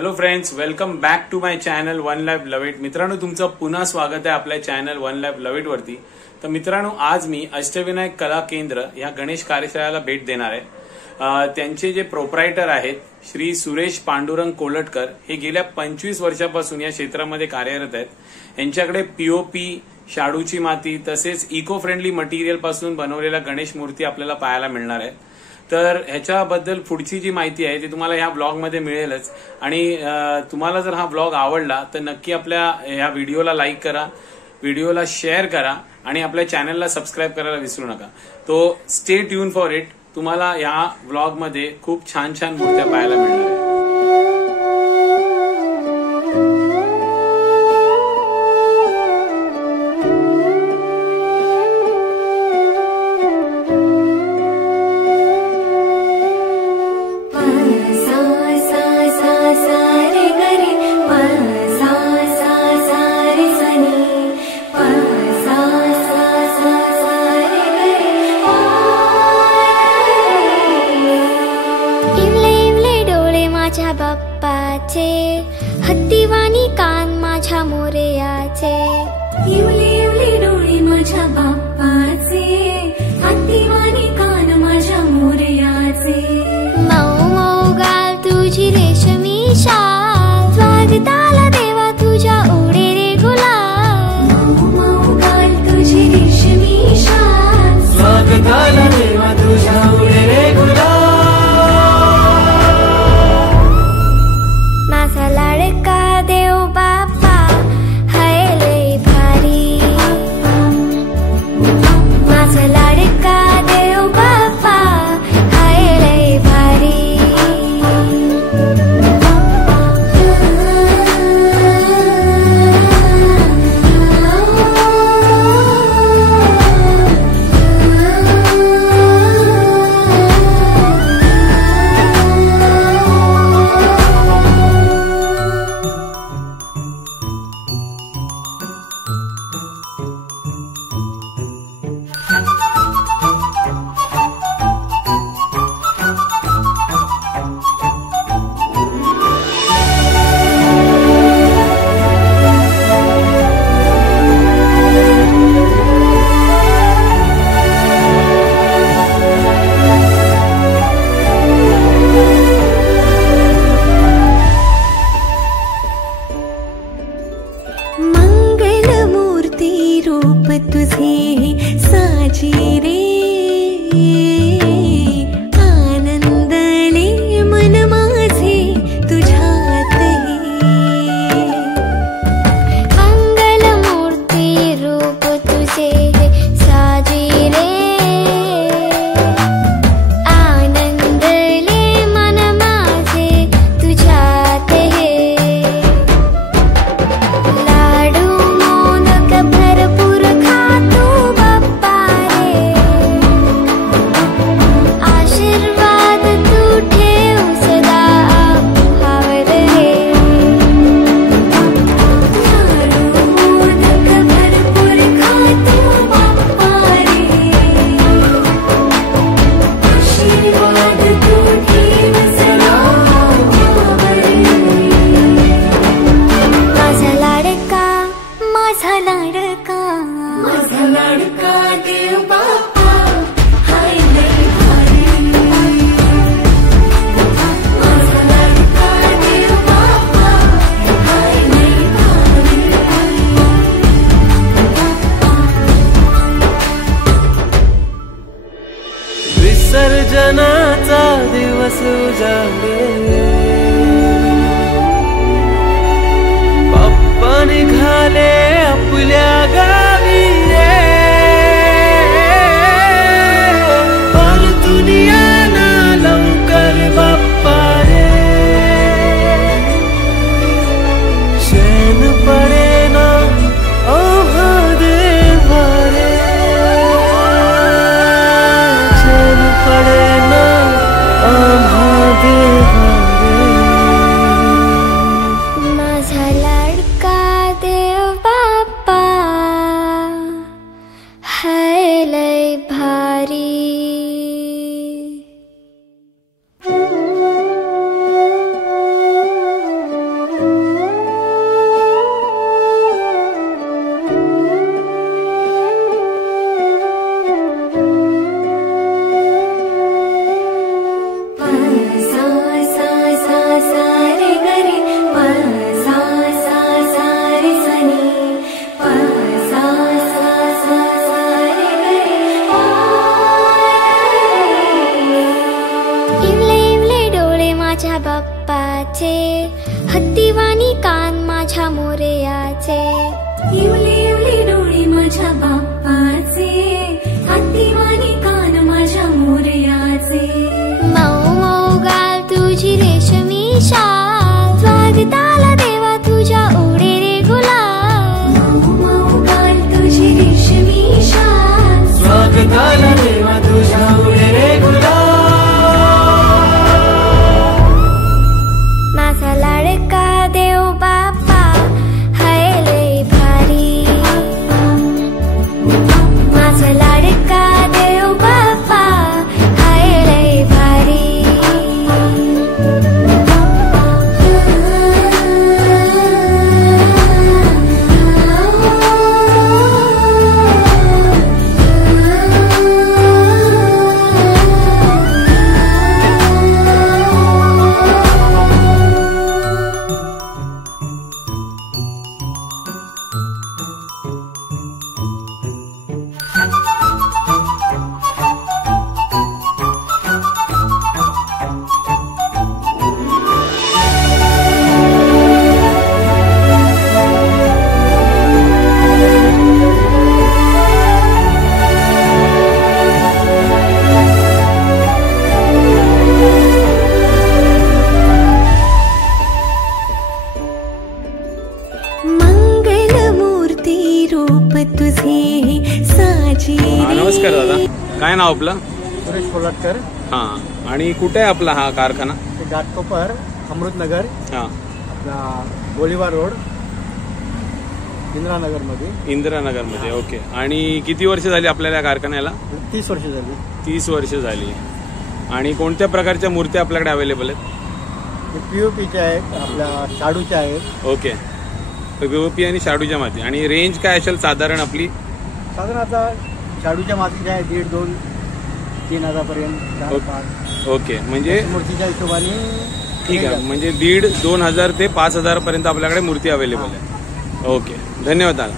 Hello friends, welcome back to my channel one life love it. मित्रांनो, तुमचं पुन्हा स्वागत आहे आपल्या channel one life love it वरती. तर मित्रांनो, आज मी अष्टविनायक कला केंद्र या गणेश कार्यशाळेला भेट देणार आहे. त्यांचे जे प्रोप्रायटर आहेत श्री सुरेश पांडुरंग कोलटकर, हे गेल्या 25 वर्षापासून या क्षेत्रामध्ये कार्यरत आहेत. यांच्याकडे पीओपी, शाडूची माती तसेच इको फ्रेंडली मटेरियल पासून बनवलेल्या गणेश मूर्ती आपल्याला पाहायला मिळणार आहेत. तर ह्याच्याबद्दल पुढची जी माहिती आहे ती तुम्हाला ह्या ब्लॉगमध्ये मिळेलच. आणि तुम्हाला जर हा ब्लॉग आवडला तर नक्की आपल्या ह्या व्हिडिओला लाईक करा, व्हिडिओला शेअर करा आणि आपल्या चॅनलला सबस्क्राईब करायला विसरू नका. तो स्टे ट्यून फॉर इट. तुम्हाला या ब्लॉगमध्ये खूप छान छान मूर्त्या पाहायला मिळणार आहेत. बाप्पाचे हत्तीवाणी कान माझ्या मोरयाचे, इवले इवले डोळे माझ्या बाप्पाचे, हत्तीवाणी कान माझ्या मोरयाचे. मऊ मऊ गाल तुझी रेशमी शाल, स्वागताला देवा तुझ्या उडे रे गुलाल. मऊ मऊ गाल तुझी रेशमी शाल, स्वागताला देवा तुझ्या उडे रे गुलाल. माझा लाडका देव बाप्पा हाय लय भारी, माझा लाडका देव बाप्पा हाय लय भारी. तुझे साजी रे, आनंदले मन माझे तुझ्यात हे. मंगल मूर्ती रूप तुझे साजी रे, आनंदले मन माझे तुझ्यात हे. लाडू मोदक भरपूर खातो बाप्पा रे, आशीर्वाद तू ठेव सदा भावर रे. लाडू मोदक भरपूर खातो बाप्पा रे, आशीर्वाद तू ठेव सदा भावर रे. माझा लाडका, माझा लाडका, माझा लाडका देव बाप्पा हाय लय भारी, माझा लाडका देव बाप्पा हाय लय भारी. विसर्जनाचा दिवस उजाडले, बाप्पा निघाले आपल्या गावी रे. परतून या ना लवकर बाप्पा रे, चैन पडे ना आम्हा देवा रे, चैन पडे ना आम्हा देवा. माझ्या बाप्पाचे, हत्तीवाणी कान माझ्या मोरयाचे. मऊ मऊ गाल तुझी रेशमी शाल, स्वागताला देवा तुझ्या ओढे रे गुलाल. मऊ मऊ गाल तुझी रेशमी शाल, स्वागताला देवा तुझ्या उडे रे गुलाल. माझा लाडका देव बाप्पा हाय लय भारी. माझा लाडका देव बाप्पा हाय लय भारी. मंगलमूर्ती रूप तुझे साजी हा, नमस्कार दादा. काय नाव आपलं? सुरेश कोल्हटकर. हा. आणि कुठे आहे आपला हा कारखाना? ते घाटकोपर, अमृतनगर, हा, आपला गोलीबार रोड, इंदिरानगरमध्ये. इंदिरानगरमध्ये. ओके. आणि किती वर्ष झाली आपल्याला या कारखान्याला? 30 वर्ष झाली. 30 वर्ष झाली. आणि कोणत्या प्रकारच्या मूर्त्या आपल्याकडे अवेलेबल आहेत? POPच्या आहेत, आपल्या शाडूच्या आहेत. ओके. पीओपी आणि शाडूच्या माती. आणि रेंज काय असेल साधारण आपली? साधारण आता शाडूच्या मातीच्या आहे 1,500, 2,000-3,000 पर्यंत. 4,000-5,000 ओके. म्हणजे मूर्तीच्या हिशोबाने. ठीक आहे. म्हणजे 1,500, 2,000 ते 5,000 पर्यंत आपल्याकडे मूर्ती अवेलेबल आहे. ओके. धन्यवाद दादा.